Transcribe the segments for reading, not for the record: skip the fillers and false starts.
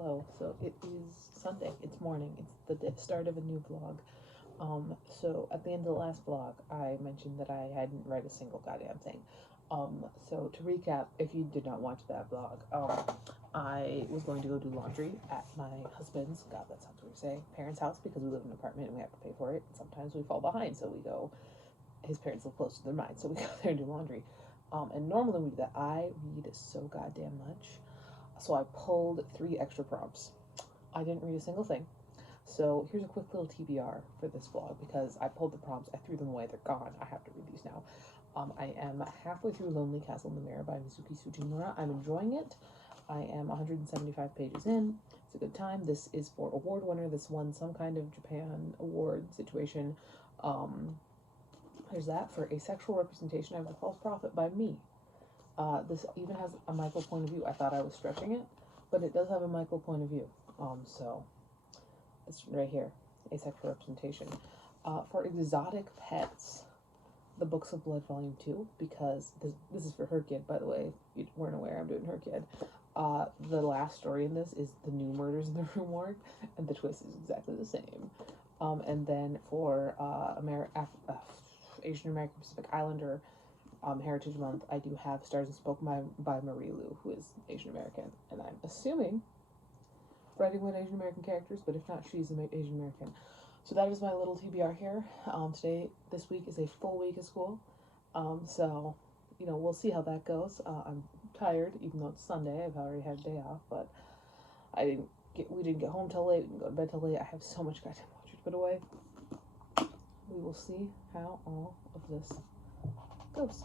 hello. So it is Sunday. It's morning. It's the start of a new vlog. So at the end of the last vlog, I mentioned that I hadn't read a single goddamn thing. So to recap, if you did not watch that vlog, I was going to go do laundry at my husband's, God, that sounds weird to say, parents' house because we live in an apartment and we have to pay for it. Sometimes we fall behind, so we go, his parents live close to their mine, so we go there and do laundry. And normally we do that. I read so goddamn much. So I pulled 3 extra prompts. I didn't read a single thing. So here's a quick little TBR for this vlog because I pulled the prompts, I threw them away, they're gone. I have to read these now. I am halfway through Lonely Castle in the Mirror by Mizuki Sujimura. I'm enjoying it. I am 175 pages in. It's a good time. This is for award winner. This won some kind of Japan award situation. There's that for asexual representation of the false prophet by me. This even has a Michael point of view. I thought I was stretching it, but it does have a Michael point of view. So it's right here, asexual representation. For exotic pets, the Books of Blood Volume 2, because this is for her kid, by the way. If you weren't aware, I'm doing her kid. The last story in this is the new murders in the Rue Morgue, and the twist is exactly the same. And then for Asian American Pacific Islander Heritage Month, I do have Stars and Smoke by Marie Lu, who is Asian American, and I'm assuming writing with Asian American characters, but if not, she's Asian American. So that is my little TBR here. This week is a full week of school, so we'll see how that goes. I'm tired, even though it's Sunday. I've already had a day off, but we didn't get home till late. We didn't go to bed till late. I have so much goddamn laundry to put away. We will see how all of this goes.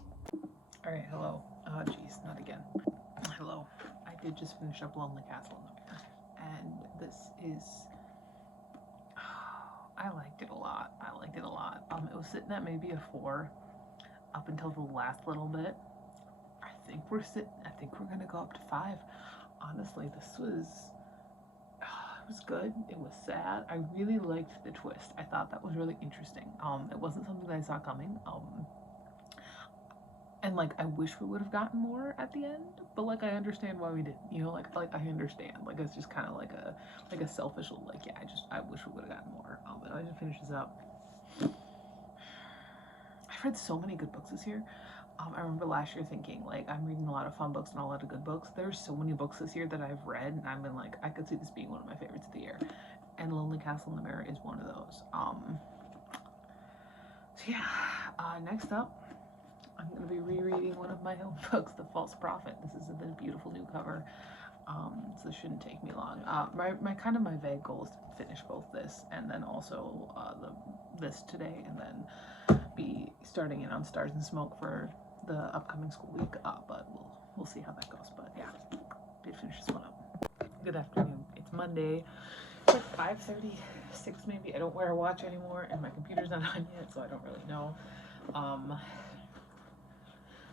All right, hello. Geez, not again. Hello. I did just finish up Lonely Castle in the Mirror, and this is. I liked it a lot. It was sitting at maybe a 4 up until the last little bit. I think we're gonna go up to 5. Honestly, this was. It was good. It was sad. I really liked the twist. I thought that was really interesting. It wasn't something that I saw coming. And I wish we would have gotten more at the end, but I understand why we didn't. I understand. It's just kind of like a selfish little I wish we would have gotten more. And I just finish this up. I've read so many good books this year. I remember last year thinking I'm reading a lot of fun books and a lot of good books. There's so many books this year that I've read, and I've been I could see this being one of my favorites of the year. And Lonely Castle in the Mirror is one of those. So yeah. Next up, I'm going to be rereading one of my own books, The False Prophet. This is the beautiful new cover, so this shouldn't take me long. My vague goal is to finish both this and then also this today, and then be starting in on Stars and Smoke for the upcoming school week. But we'll see how that goes. But yeah, did finish this one up. Good afternoon. It's Monday. It's 5:36 maybe. I don't wear a watch anymore, and my computer's not on yet, so I don't really know.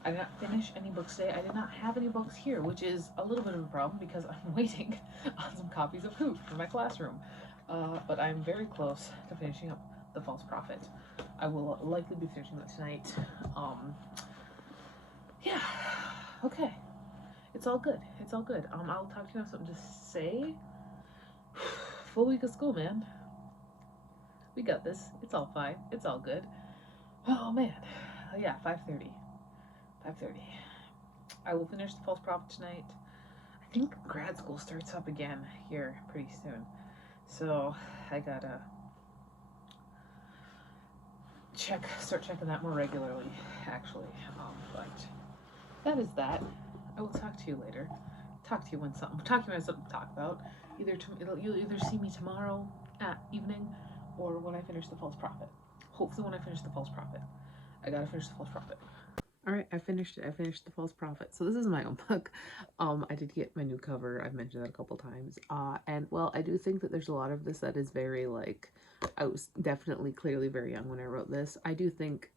I did not finish any books today. I did not have any books here, which is a little bit of a problem because I'm waiting on some copies of Hoot for my classroom. But I'm very close to finishing up The False Prophet. I will likely be finishing that tonight. Yeah. Okay. It's all good. I'll talk to you about something to say. Full week of school, man. We got this. It's all fine. It's all good. Oh, man. Yeah, 5:30. I will finish The False Prophet tonight. I think grad school starts up again here pretty soon. So I gotta start checking that more regularly, actually. But that is that. I will talk to you later. Talk to you when something to talk about. You'll either see me tomorrow at evening or when I finish The False Prophet. Hopefully when I finish The False Prophet. I gotta finish The False Prophet. Alright, I finished it. I finished The False Prophet. So this is my own book. I did get my new cover. I've mentioned that a couple times. And well, I do think that there's a lot of this that is very I was definitely clearly very young when I wrote this. I do think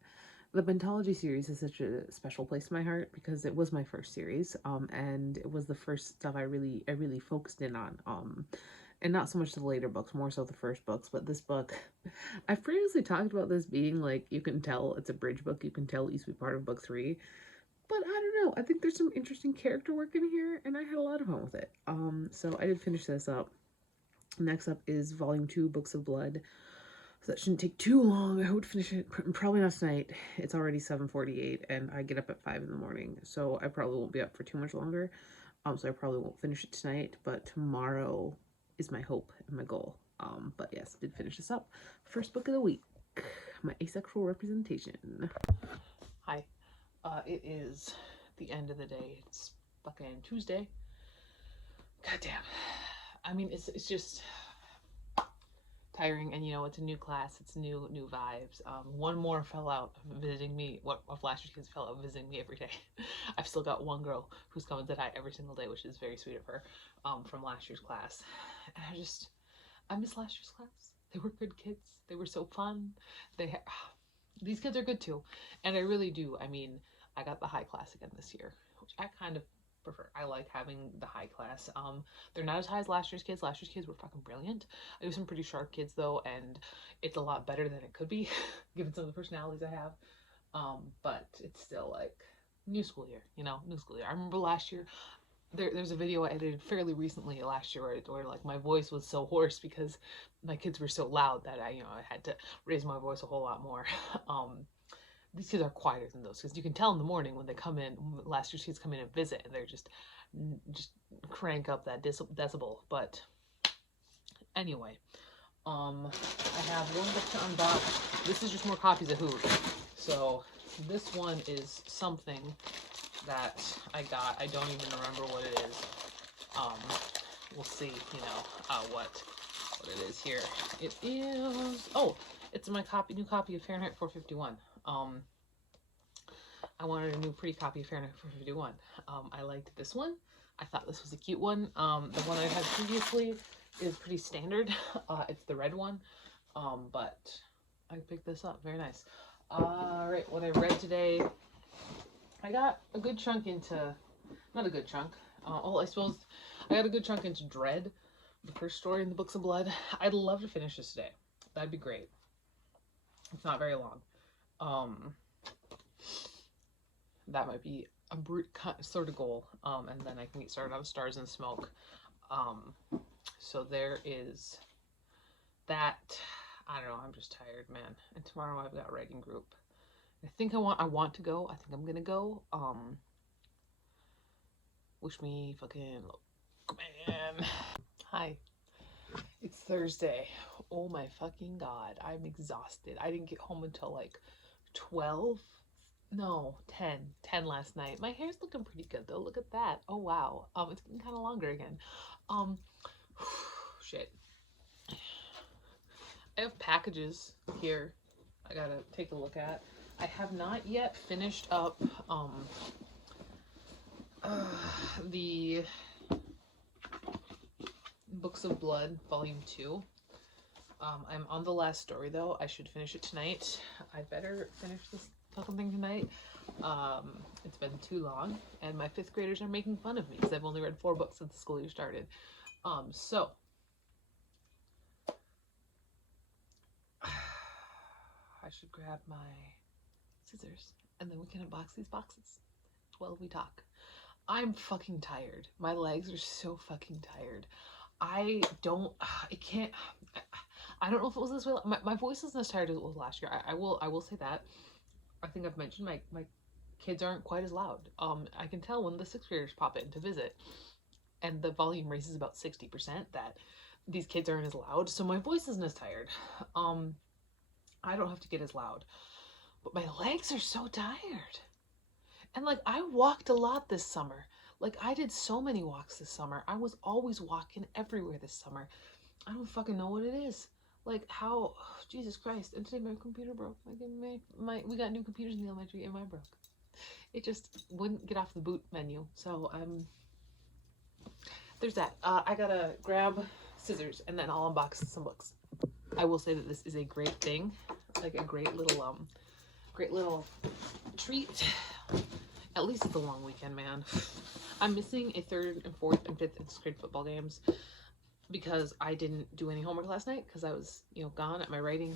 the Pentology series is such a special place in my heart because it was my first series. And it was the first stuff I really focused in on. And not so much the later books, more so the first books, but this book, I've previously talked about this being you can tell it's a bridge book, you can tell it used to be part of book 3, but I don't know. I think there's some interesting character work in here, and I had a lot of fun with it. So I did finish this up. Next up is Volume 2, Books of Blood. So that shouldn't take too long. I would finish it probably not tonight. It's already 7:48, and I get up at 5 in the morning, so I probably won't be up for too much longer. So I probably won't finish it tonight, but tomorrow is my hope and my goal. But yes, did finish this up. First book of the week, my asexual representation. Hi, it is the end of the day. It's fucking Tuesday. Goddamn. I mean, it's just tiring, and you know, it's a new class, it's new vibes. One more fell out visiting me. What of last year's kids fell out visiting me every day. I've still got one girl who's coming to die every single day, which is very sweet of her, from last year's class. And I miss last year's class. They were good kids. They were so fun. These kids are good too, and I really do. I mean, I got the high class again this year, which I kind of prefer. I like having the high class. They're not as high as last year's kids. Last year's kids were fucking brilliant. I have some pretty sharp kids though, and it's a lot better than it could be, given some of the personalities I have. But it's still like new school year, you know, new school year. I remember last year, there's a video I edited fairly recently last year where like my voice was so hoarse because my kids were so loud that I had to raise my voice a whole lot more. These kids are quieter than those because you can tell in the morning when they come in. Last year's kids come in and visit, and they're just crank up that decibel. But anyway, I have one book to unbox. This is just more copies of Who. So this one is something that I got. I don't even remember what it is. We'll see. You know what it is here. It is. Oh, it's my new copy of Fahrenheit 451. I wanted a new pretty copy of Fahrenheit 451. I liked this one. I thought this was a cute one. The one I had previously is pretty standard. It's the red one. But I picked this up. Very nice. Alright, what I read today. I got a good chunk into, not a good chunk. I suppose I got a good chunk into Dread, the first story in the Books of Blood. I'd love to finish this today. That'd be great. It's not very long. That might be a sort of goal, and then I can get started on Stars and Smoke. So there is that. I don't know, I'm just tired, man. And tomorrow I've got writing group. I think I want to go. I think I'm gonna go. Wish me fucking luck, man. Hi. It's Thursday. Oh my fucking god, I'm exhausted. I didn't get home until like 12. No, 10 last night. My hair's looking pretty good though. Look at that. Oh wow. It's getting kind of longer again. Shit. I have packages here I gotta take a look at. I have not yet finished up the Books of Blood Volume 2. I'm on the last story though. I should finish it tonight. I better finish this fucking thing tonight. It's been too long, and my 5th graders are making fun of me because I've only read 4 books since the school year started. So I should grab my scissors and then we can unbox these boxes while we talk. I'm fucking tired. My legs are so fucking tired. I don't know if it was this way. My voice isn't as tired as it was last year. I will say that. I think I've mentioned my kids aren't quite as loud. I can tell when the 6th graders pop in to visit and the volume raises about 60% that these kids aren't as loud, so my voice isn't as tired. I don't have to get as loud, but my legs are so tired. And like, I walked a lot this summer. Like, I did so many walks this summer. I was always walking everywhere this summer. I don't fucking know what it is. Like, how, Jesus Christ. And today my computer broke. We got new computers in the elementary and mine broke. It just wouldn't get off the boot menu. So, there's that. I gotta grab scissors and then I'll unbox some books. I will say that this is a great thing. Like a great little treat. At least it's a long weekend, man. I'm missing a 3rd and 4th and 5th and 6th grade football games. because I didn't do any homework last night because I was, you know, gone at my writing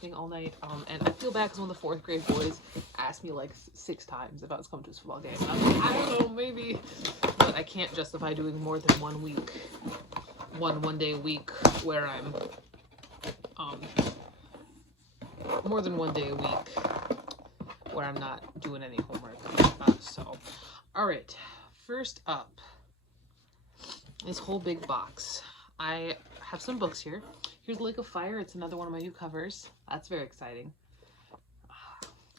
thing all night. And I feel bad because one of the 4th grade boys asked me like 6 times if I was coming to his football game. And I was like, I don't know, maybe. But I can't justify doing more than one day a week where I'm, more than one day a week where I'm not doing any homework. So, all right. First up, this whole big box. I have some books here. Here's Lake of Fire. It's another one of my new covers. That's very exciting.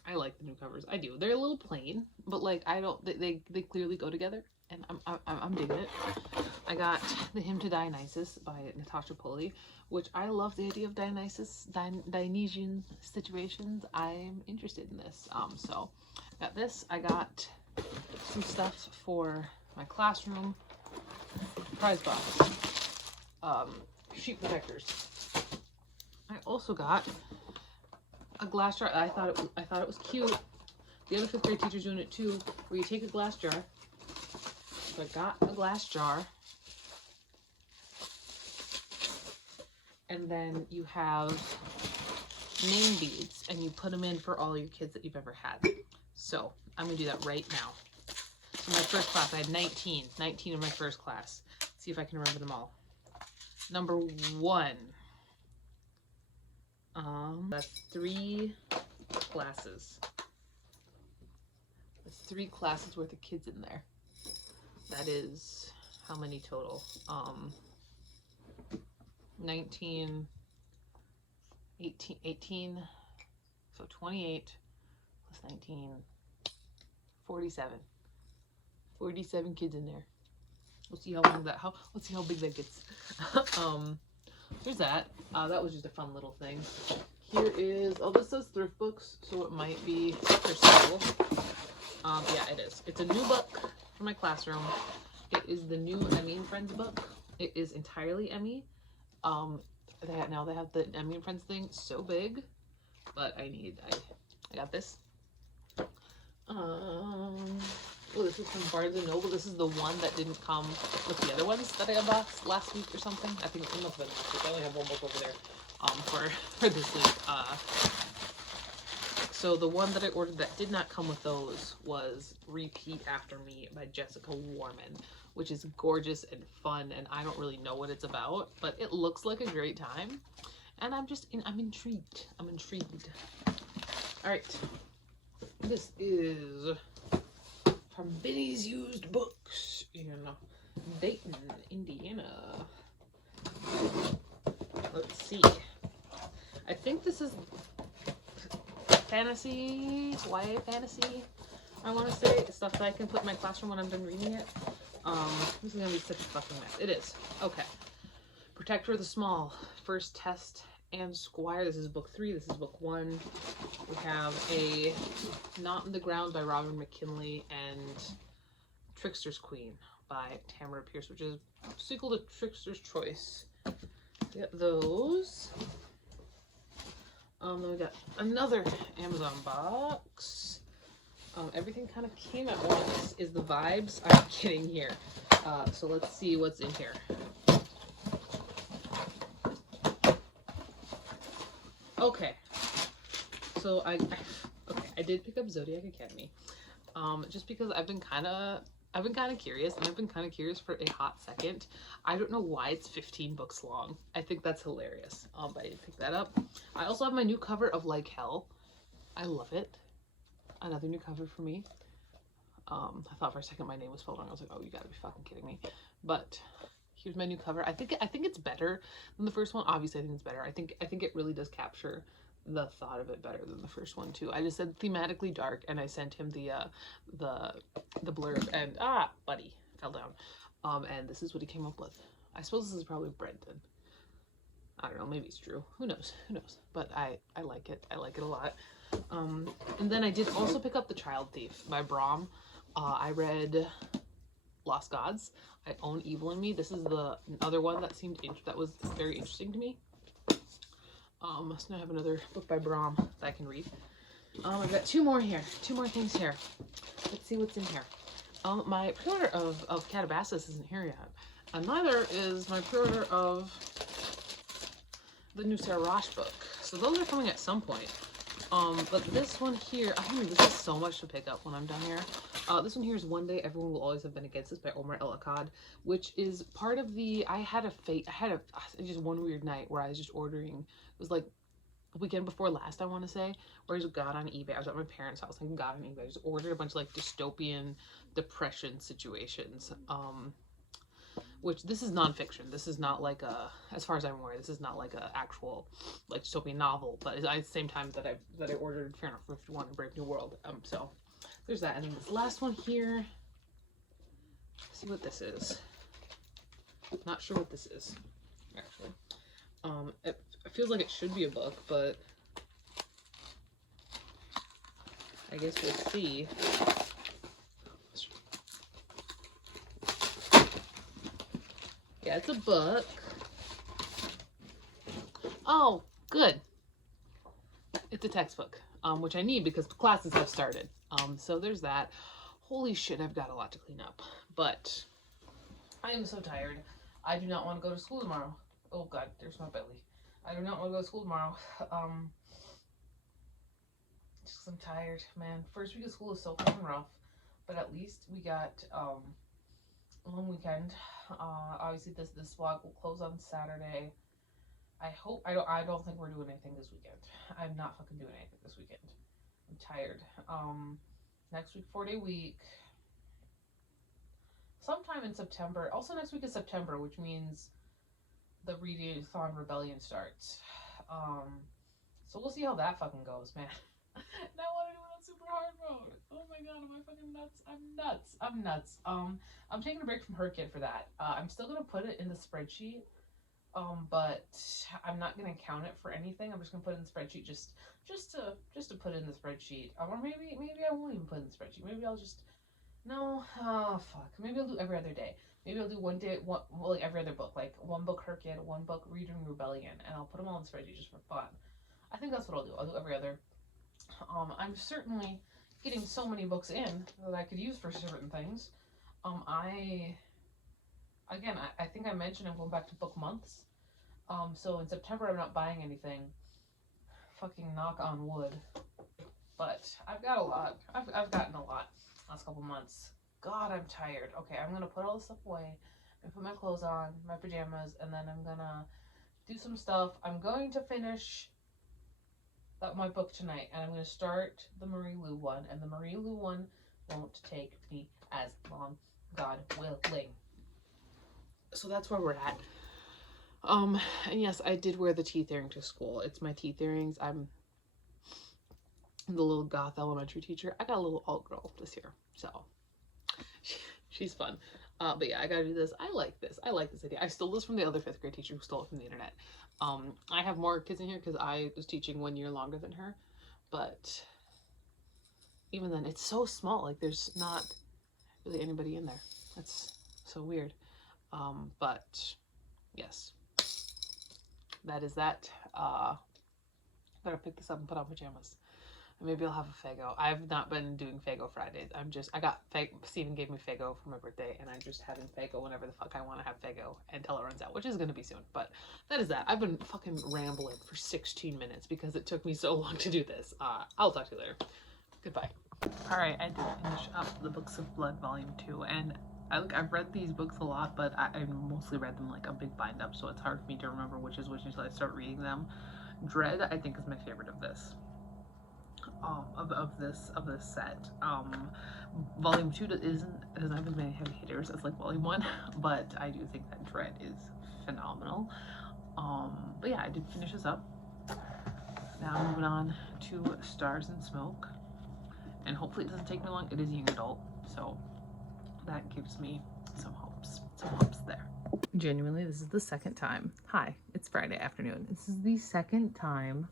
I like the new covers. I do. They're a little plain, but like I don't. They clearly go together, and I'm digging it. I got The Hymn to Dionysus by Natasha Pulley, which I love the idea of Dionysian situations. I'm interested in this. So got this. I got some stuff for my classroom. Prize box. Sheet protectors. I also got a glass jar. I thought it was cute. The other 5th grade teacher's doing it too, where you take a glass jar. So I got a glass jar, and then you have name beads, and you put them in for all your kids that you've ever had. So I'm gonna do that right now. In my first class, I had 19 in my first class. Let's see if I can remember them all. Number 1. That's 3 classes. That's 3 classes worth of kids in there. That is how many total? 19, 18, so 28 plus 19, 47. 47 kids in there. We'll see how long that, let's see how big that gets. There's that. That was just a fun little thing. Here is, this says thrift books, so it might be for sale. Yeah, it is. It's a new book for my classroom. It is the new Emmy and Friends book. It is entirely Emmy. Now they have the Emmy and Friends thing so big, but I got this. Oh, this is from Barnes & Noble. This is the one that didn't come with the other ones that I unboxed last week or something. I think it must have been last week. I only have one book over there for this week. So the one that I ordered that did not come with those was Repeat After Me by Jessica Warman, which is gorgeous and fun, and I don't really know what it's about, but it looks like a great time, and I'm intrigued. I'm intrigued. All right. This is from Benny's Used Books in Dayton, Indiana. Let's see. I think this is fantasy, YA fantasy, I want to say. It's stuff that I can put in my classroom when I'm done reading it. This is going to be such a fucking mess. It is. Okay. Protector of the Small, First Test and Squire. This is book 3. This is book 1. We have a Not in the Ground by Robin McKinley and Trickster's Queen by Tamara Pierce, which is a sequel to Trickster's Choice. Get those. Then we got another Amazon box. Everything kind of came at once is the vibes I'm getting here. So let's see what's in here. Okay, so I did pick up Zodiac Academy, just because I've been kind of curious, and I've been kind of curious for a hot second. I don't know why it's 15 books long. I think that's hilarious. But I did pick that up. I also have my new cover of Like Hell. I love it. Another new cover for me. I thought for a second my name was spelled wrong. I was like, oh, you gotta be fucking kidding me. But here's my new cover. I think it's better than the first one. Obviously, I think it's better. I think it really does capture the thought of it better than the first one too. I just said thematically dark, and I sent him the blurb, and buddy fell down. And this is what he came up with. I suppose this is probably Brendan. I don't know, maybe it's Drew. Who knows? But I like it. I like it a lot. And then I did also pick up The Child Thief by Brahm. I read Lost Gods. I own Evil in Me. This is the other one that was very interesting to me. So now I have another book by Brahm that I can read. I've got 2 more here. 2 more things here. Let's see what's in here. My pre-order of Calabasas isn't here yet. And neither is my pre-order of the new Sarah Rosh book. So those are coming at some point. But this one here, I mean, this is so much to pick up when I'm done here. This one here is One Day Everyone Will Always Have Been Against Us by Omar El Akkad, which is part of the, I had just one weird night where I was just ordering, it was like the weekend before last, I want to say, where I just got on eBay. I was at my parents' house and got on eBay. I just ordered a bunch of like dystopian depression situations. Which this is nonfiction. This is not like a, as far as I'm aware, this is not like a actual like dystopian novel. But at the same time that I ordered Fahrenheit 51 and Brave New World. So there's that, and then this last one here. Let's see what this is. Not sure what this is actually. It feels like it should be a book, but I guess we'll see. Yeah, it's a book. Oh, good. It's a textbook, which I need because classes have started. So there's that. Holy shit, I've got a lot to clean up. But I am so tired. I do not want to go to school tomorrow. Oh god, there's my belly. I do not want to go to school tomorrow. Just 'cause I'm tired, man. First week of school is so fucking rough. But at least we got a long weekend. Obviously this vlog will close on Saturday. I don't think we're doing anything this weekend. I'm not fucking doing anything this weekend. I'm tired. Next week, 4-day week. Sometime in September. Also next week is September, which means the Readathon Rebellion starts. So we'll see how that fucking goes, man. Now I want to do it on super hard mode. Oh my god, am I fucking nuts? I'm nuts. I'm taking a break from Her Kid for that. I'm still gonna put it in the spreadsheet. But I'm not gonna count it for anything. I'm just gonna put it in the spreadsheet just to put it in the spreadsheet. Or maybe I won't even put it in the spreadsheet. Maybe I'll just fuck. Maybe I'll do every other day. Maybe I'll do one day, like every other book, like one book Her Kid, one book Reading Rebellion, and I'll put them all in the spreadsheet just for fun. I think that's what I'll do. I'll do every other. I'm certainly getting so many books in that I could use for certain things. I think I mentioned I'm going back to book months. So in September I'm not buying anything. Fucking knock on wood. But I've got a lot. I've gotten a lot last couple months. God, I'm tired. Okay, I'm gonna put all this stuff away and put my clothes on, my pajamas, and then I'm gonna do some stuff. I'm going to finish my book tonight, and I'm going to start the Marie Lu one, and the Marie Lu one won't take me as long, God willing. So that's where we're at. And yes, I did wear the teeth earring to school. It's my teeth earrings. I'm the little goth elementary teacher. I got a little alt girl this year, so she's fun. But yeah, I gotta do this. I like this idea. I stole this from the other 5th grade teacher who stole it from the internet. I have more kids in here because I was teaching 1 year longer than her, but even then, it's so small. Like, there's not really anybody in there. That's so weird. But yes, that is that. Gotta pick this up and put on pajamas. Maybe I'll have a Faygo. I've not been doing Faygo Fridays. Steven gave me Faygo for my birthday, and I'm just having Faygo whenever the fuck I want to have Faygo until it runs out, which is going to be soon. But that is that. I've been fucking rambling for 16 minutes because it took me so long to do this. I'll talk to you later. Goodbye. Alright, I did finish up the Books of Blood Volume 2, and I've read these books a lot, but I mostly read them like a big bind up, so it's hard for me to remember which is which until I start reading them. Dread, I think, is my favorite of this. Of this set. Volume 2 doesn't have as many heavy hitters as like Volume 1, but I do think that Dread is phenomenal. But yeah, I did finish this up. Now moving on to Stars and Smoke, and hopefully it doesn't take me long. It is young adult, so that gives me some hopes there. Genuinely, this is the second time. Hi, it's Friday afternoon. This is the second time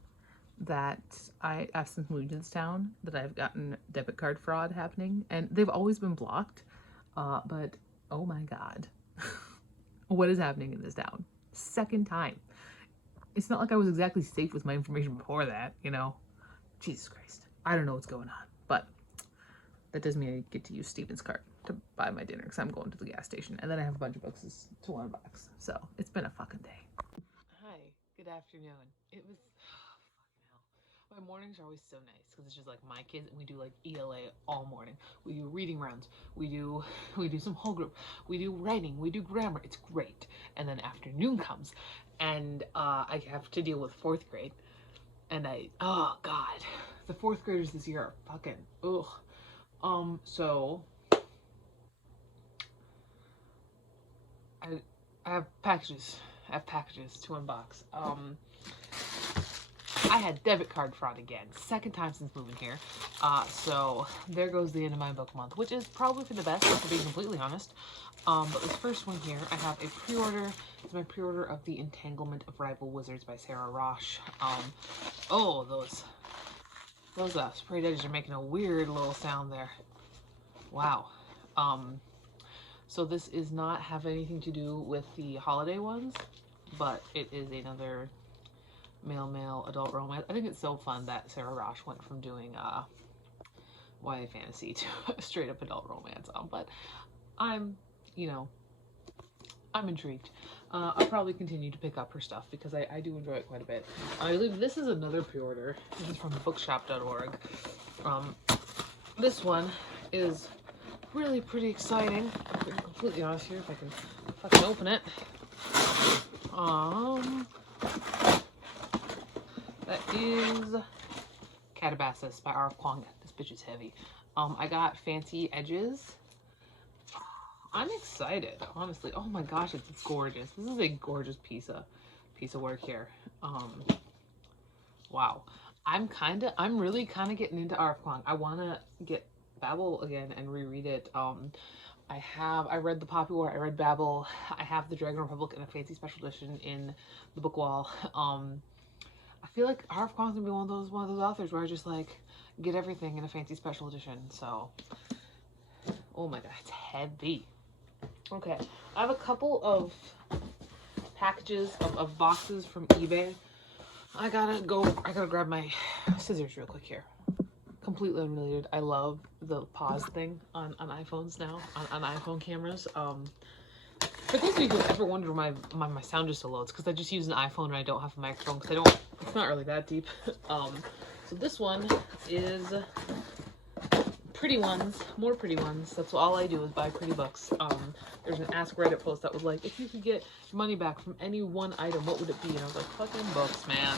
that I've since moved to this town that I've gotten debit card fraud happening, and they've always been blocked, but oh my god, what is happening in this town? Second time. It's not like I was exactly safe with my information before that, you know. Jesus Christ, I don't know what's going on, but that doesn't mean I get to use Steven's card. to buy my dinner because I'm going to the gas station. And then I have a bunch of books to unbox. So it's been a fucking day. Hi, good afternoon. It was, my mornings are always so nice because it's just like my kids and we do like ELA all morning. We do reading rounds. We do some whole group. We do writing. We do grammar. It's great. And then afternoon comes, and I have to deal with fourth grade. And oh god, the fourth graders this year are fucking ugh. So I have packages. I have packages to unbox. I had debit card fraud again. Second time since moving here. So there goes the end of my book month, which is probably for the best, to be completely honest. But this first one here, I have a pre-order. It's my pre-order of The Entanglement of Rival Wizards by Sarah Rosh. Oh, those sprayed edges are making a weird little sound there. Wow. So this is not have anything to do with the holiday ones, but it is another male adult romance. I think it's so fun that Sarah Rosh went from doing YA fantasy to straight up adult romance. But I'm intrigued. I'll probably continue to pick up her stuff because I do enjoy it quite a bit. I believe this is another pre-order. This is from bookshop.org. This one is really pretty exciting. I'm being completely honest here, if I can fucking open it. That is Catabasis by R.F. Kuang. This bitch is heavy. I got Fancy Edges. I'm excited, honestly. Oh my gosh, it's gorgeous. This is a gorgeous piece of work here. Wow. I'm really kind of getting into R.F. Kuang. I want to get Babel again and reread it. I read The Poppy War, I read Babel. I have the Dragon Republic in a fancy special edition in the book wall. I feel like R.F. Kuang's gonna be one of those authors where I just like get everything in a fancy special edition. So, oh my god, it's heavy. Okay, I have a couple of packages of boxes from eBay. I gotta grab my scissors real quick here. Completely unrelated. I love the pause thing on iPhones now, on iPhone cameras. For those of you who ever wonder why my sound just so low, it's because I just use an iPhone and I don't have a microphone because it's not really that deep. So this one is Pretty Ones, more Pretty Ones. That's all I do is buy pretty books. There's an Ask Reddit post that was like, if you could get money back from any one item, what would it be? And I was like, fucking books, man.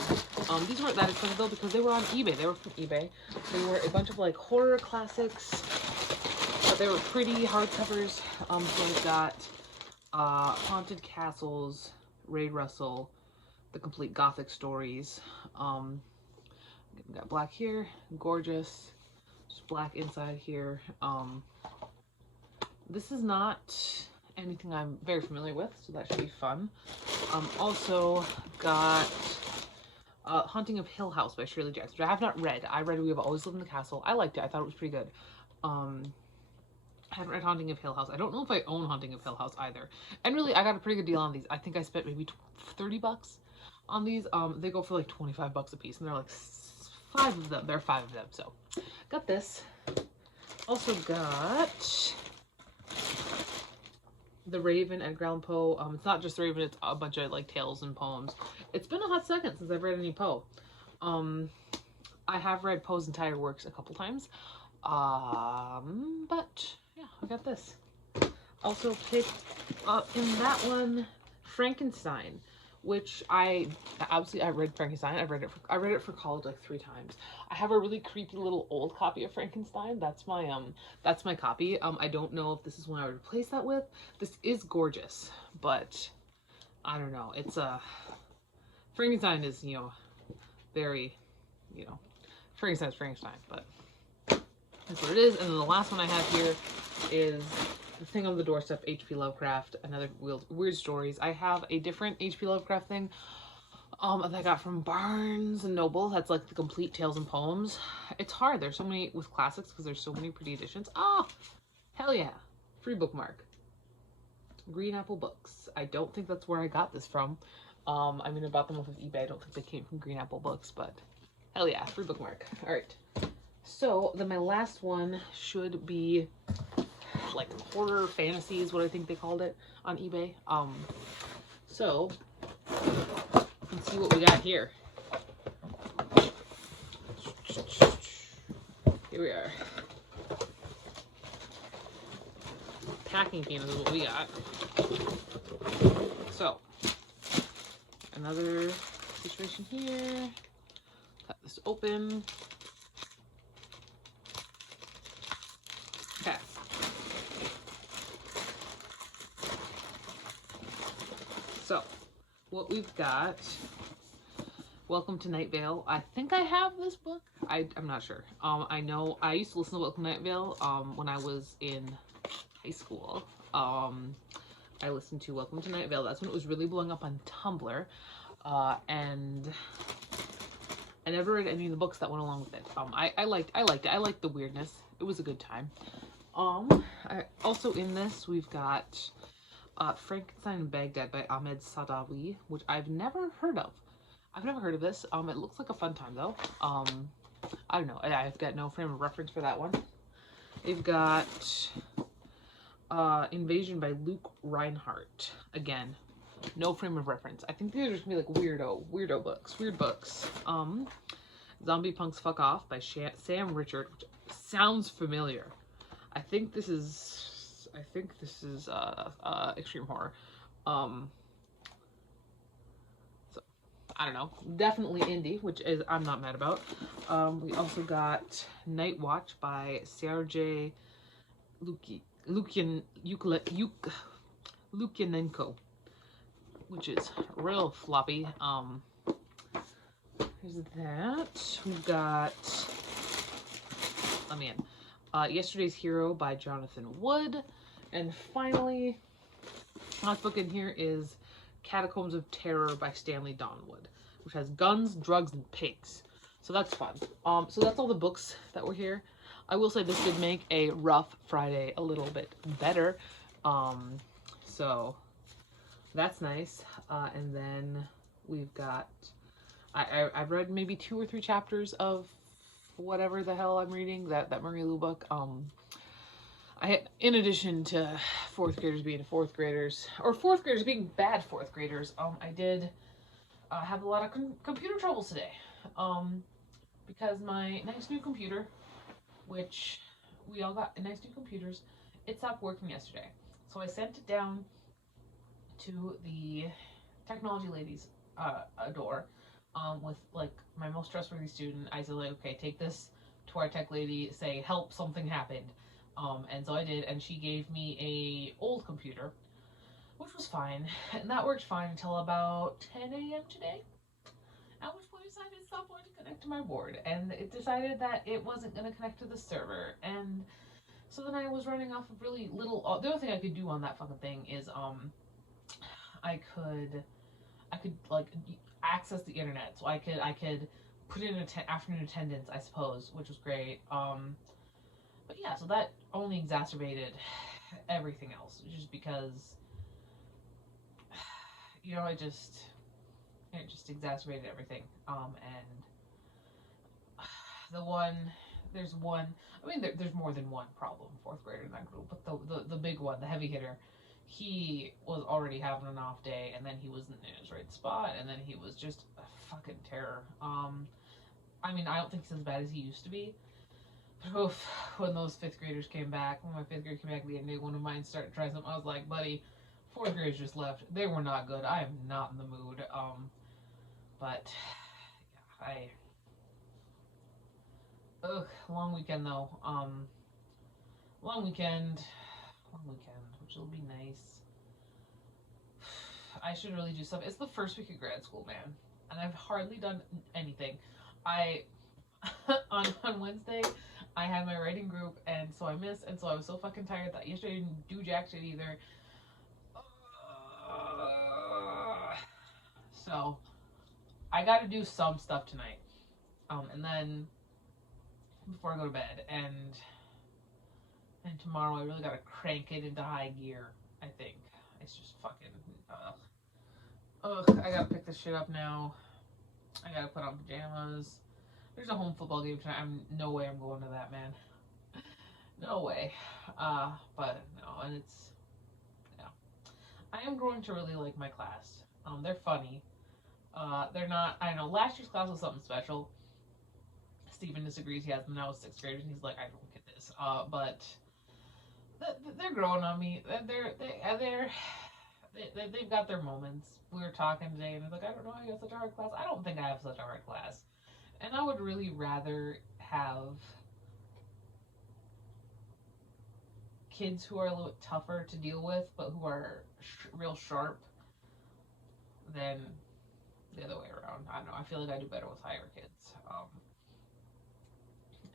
These weren't that expensive though because they were on eBay. They were from eBay. They were a bunch of like horror classics, but they were pretty hardcovers. So we've got Haunted Castles, Ray Russell, The Complete Gothic Stories. We got black here, gorgeous. Just black inside here. This is not anything I'm very familiar with, so that should be fun. Also got Haunting of Hill House by Shirley Jackson, which I have not read. I read We Have Always Lived in the Castle. I liked it. I thought it was pretty good. I haven't read Haunting of Hill House. I don't know if I own Haunting of Hill House either. And really, I got a pretty good deal on these. I think I spent maybe 30 bucks on these. They go for like 25 bucks a piece, and they're like 5 of them. There are 5 of them, so got this. Also got The Raven, Edgar Allan Poe. It's not just The Raven, it's a bunch of like tales and poems. It's been a hot second since I've read any Poe. I have read Poe's entire works a couple times. But yeah, I got this. Also picked up in that one Frankenstein, which I read Frankenstein. I read it for college like 3 times. I have a really creepy little old copy of Frankenstein. That's my copy. I don't know if this is one I would replace that with. This is gorgeous, but I don't know. It's Frankenstein is, very, Frankenstein's Frankenstein, but that's what it is. And then the last one I have here is The Thing on the Doorstep, H.P. Lovecraft, another weird stories. I have a different H.P. Lovecraft thing that I got from Barnes & Noble. That's like the complete tales and poems. It's hard. There's so many with classics because there's so many pretty editions. Oh, hell yeah. Free bookmark. Green Apple Books. I don't think that's where I got this from. I mean, I bought them off of eBay. I don't think they came from Green Apple Books, but hell yeah, free bookmark. All right. So then my last one should be like horror fantasy is what I think they called it on eBay. So let's see what we got here. Here we are. Packing peanuts is what we got. So, another situation here. Cut this open. Okay. So, what we've got, Welcome to Night Vale. I think I have this book. I'm not sure. I know I used to listen to Welcome to Night Vale when I was in high school. I listened to Welcome to Night Vale. That's when it was really blowing up on Tumblr. And I never read any of the books that went along with it. I liked it. I liked the weirdness. It was a good time. Also in this, we've got Frankenstein in Baghdad by Ahmed Sadawi, which I've never heard of. I've never heard of this. It looks like a fun time though. I don't know. I've got no frame of reference for that one. We've got Invasion by Luke Reinhardt. Again, no frame of reference. I think these are just gonna be like weird books. Zombie Punks Fuck Off by Sam Richard, which sounds familiar. I think this is extreme horror. So I don't know. Definitely indie, which is I'm not mad about. We also got Night Watch by Sergei Lukianenko, which is real floppy. Here's that. We've got, Yesterday's Hero by Jonathan Wood. And finally, last book in here is Catacombs of Terror by Stanley Donwood, which has guns, drugs, and pigs. So that's fun. So that's all the books that were here. I will say this did make a rough Friday a little bit better. So that's nice. And then we've got, I've read maybe 2 or 3 chapters of whatever the hell I'm reading, that Marie Lu book. In addition to 4th graders being 4th graders, or 4th graders being bad 4th graders, I did have a lot of computer troubles today. Because my nice new computer, which we all got nice new computers, it stopped working yesterday. So I sent it down to the technology ladies door with like my most trustworthy student. I said like, okay, take this to our tech lady, say help, something happened. And so I did, and she gave me a old computer, which was fine, and that worked fine until about 10 a.m. today, at which point it decided it stopped wanting to connect to my board, and it decided that it wasn't going to connect to the server, and so then I was running off of really little. The other thing I could do on that fucking thing is I could like access the internet, so I could put in afternoon attendance, I suppose, which was great. But yeah, so that only exacerbated everything else, just because, you know, it just exacerbated everything. And there's more than one problem, 4th grader in that group, but the big one, the heavy hitter, he was already having an off day, and then he wasn't in his right spot, and then he was just a fucking terror. I don't think he's as bad as he used to be. But oof, when those 5th graders came back, when my 5th grader came back the other day, one of mine started trying something, I was like, buddy, 4th graders just left. They were not good. I am not in the mood. But yeah, long weekend though. Long weekend, which will be nice. I should really do stuff. It's the first week of grad school, man, and I've hardly done anything. On Wednesday, I had my writing group, and so I missed, and so I was so fucking tired that yesterday I didn't do jack shit either. So I got to do some stuff tonight, and then before I go to bed, and tomorrow I really got to crank it into high gear. I think it's just fucking I gotta pick this shit up now. I gotta put on pajamas. There's a home football game tonight. No way I'm going to that, man. No way. But no, and it's, yeah. I am growing to really like my class. They're funny. They're not. I don't know. Last year's class was something special. Steven disagrees. He has them now as sixth graders, and he's like, I don't get this. But they're growing on me. They've got their moments. We were talking today, and they're like, I don't know how you have such a hard class. I don't think I have such a hard class, and I would really rather have kids who are a little bit tougher to deal with, but who are real sharp, than the other way around. I don't know. I feel like I do better with higher kids.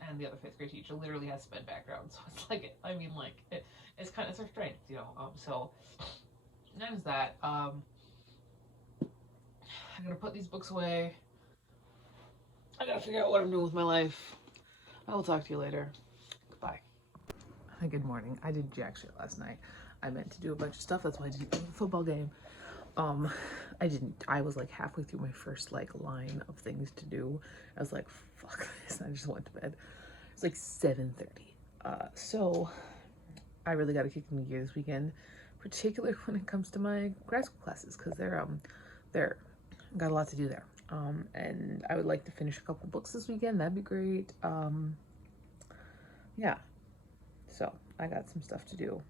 And the other fifth grade teacher literally has sped background, so it's like, I mean, like it's kind of, it's her strength, you know. So that is that. I'm gonna put these books away. I gotta figure out what I'm doing with my life. I will talk to you later. Goodbye. Hi, good morning. I did jack shit last night. I meant to do a bunch of stuff. That's why I didn't go to the football game. Um, I didn't. I was like halfway through my first like line of things to do. I was like, fuck this. I just went to bed. It's like 7:30. So I really got to kick into gear this weekend, particularly when it comes to my grad school classes, because they're got a lot to do there. And I would like to finish a couple books this weekend. That'd be great. Yeah. So I got some stuff to do.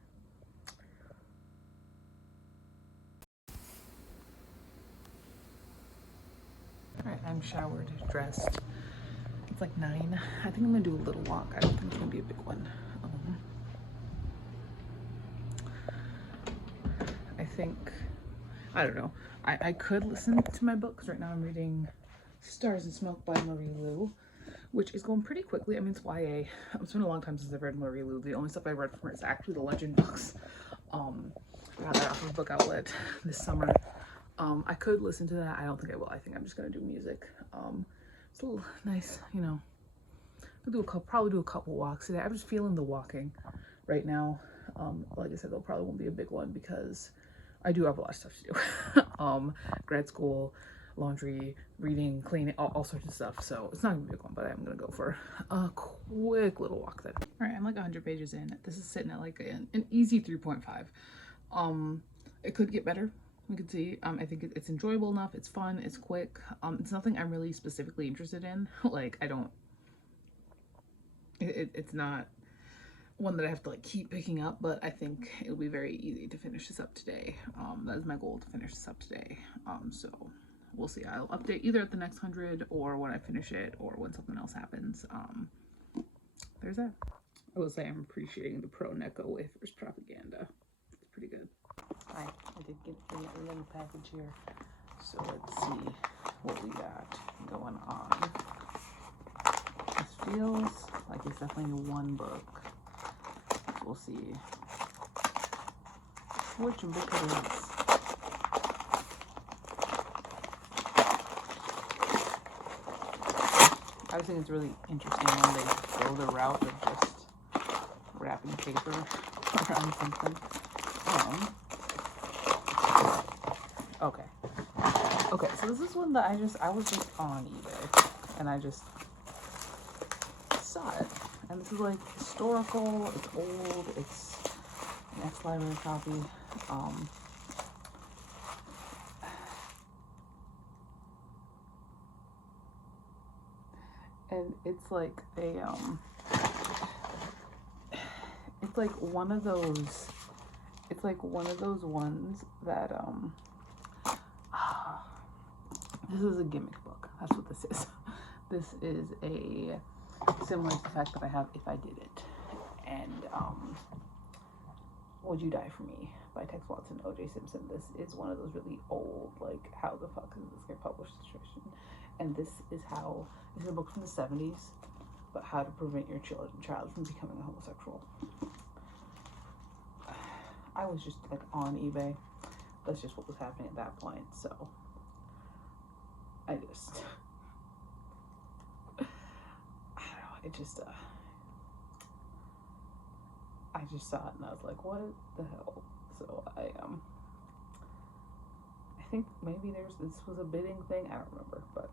All right, I'm showered, dressed. It's like 9. I think I'm gonna do a little walk. I don't think it's gonna be a big one. I think, I don't know. I could listen to my book because right now I'm reading Stars and Smoke by Marie Lu, which is going pretty quickly. I mean, it's YA. It's been a long time since I've read Marie Lu. The only stuff I read from her is actually the legend books. I got that off of Book Outlet this summer. I could listen to that. I don't think I will. I think I'm just gonna do music. It's a little nice, you know. I'll probably do a couple walks today. I'm just feeling the walking right now. Like I said, there probably won't be a big one because I do have a lot of stuff to do. Grad school, laundry, reading, cleaning, all sorts of stuff. So it's not gonna be a big one, but I'm gonna go for a quick little walk then. All right, I'm like 100 pages in. This is sitting at like an easy 3.5. It could get better. We could see. I think it's enjoyable enough. It's fun. It's quick. It's nothing I'm really specifically interested in. Like I don't. It's not one that I have to like keep picking up, but I think it'll be very easy to finish this up today. That is my goal, to finish this up today. So we'll see. I'll update either at the next 100 or when I finish it or when something else happens. There's that. I will say I'm appreciating the pro Necco wafers propaganda. It's pretty good. Hi, I did get a little package here. So let's see what we got going on. This feels like it's definitely one book. So we'll see which book it is. I just think it's really interesting when they go the route of just wrapping paper around something. Okay. Okay, so this is one that I was just on eBay and I just saw it. And this is like historical, it's old, it's an ex-library copy. And it's like a it's like one of those ones that this is a gimmick book. That's what this is. This is a similar to the fact that I have If I Did It and Would You Die For Me by Tex Watson, O.J. Simpson. This is one of those really old, like, how the fuck did this get published situation? And this is a book from the 70s about how to prevent your child from becoming a homosexual. I was just like on eBay. That's just what was happening at that point. So I just it just I just saw it and I was like, what the hell? So I think maybe this was a bidding thing. I don't remember, but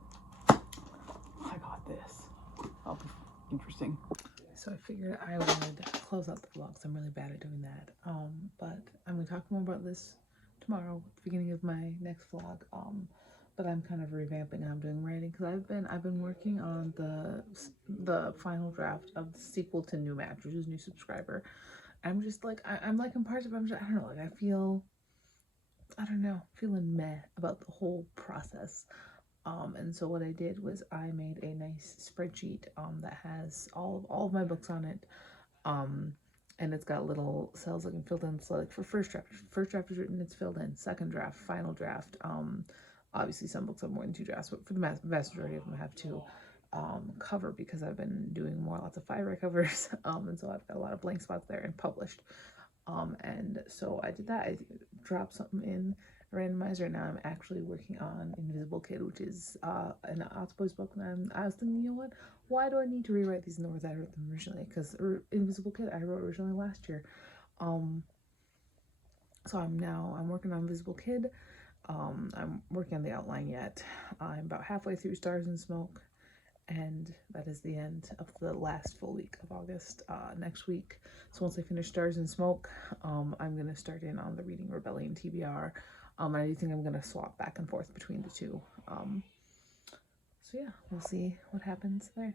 I got this. That'll be interesting. So I figured I would close out the vlogs. I'm really bad at doing that. But I'm gonna talk more about this tomorrow, at the beginning of my next vlog. But I'm kind of revamping how I'm doing writing because I've been working on the final draft of the sequel to New Match, which is New Subscriber. I'm just like I'm like in parts of it, I don't know, like I don't know, feeling meh about the whole process. And so what I did was I made a nice spreadsheet that has all of my books on it. Um, and it's got little cells that can fill in. So like for first draft is written, it's filled in. Second draft, final draft. Obviously some books have more than two drafts, but for the vast majority of them I have two. Cover because I've been doing lots of 5 covers. And so I've got a lot of blank spots there and published. And so I did that. I dropped something in randomizer. Now I'm actually working on Invisible Kid, which is an Octopus book. And I was thinking, you know what? Why do I need to rewrite these in the words I wrote them originally? Because Invisible Kid I wrote originally last year. So I'm working on Invisible Kid. I'm working on the outline yet. I'm about halfway through Stars and Smoke. And that is the end of the last full week of August. Next week, so once I finish Stars and Smoke, I'm gonna start in on the Reading Rebellion TBR. And I do think I'm gonna swap back and forth between the two. So yeah, we'll see what happens there.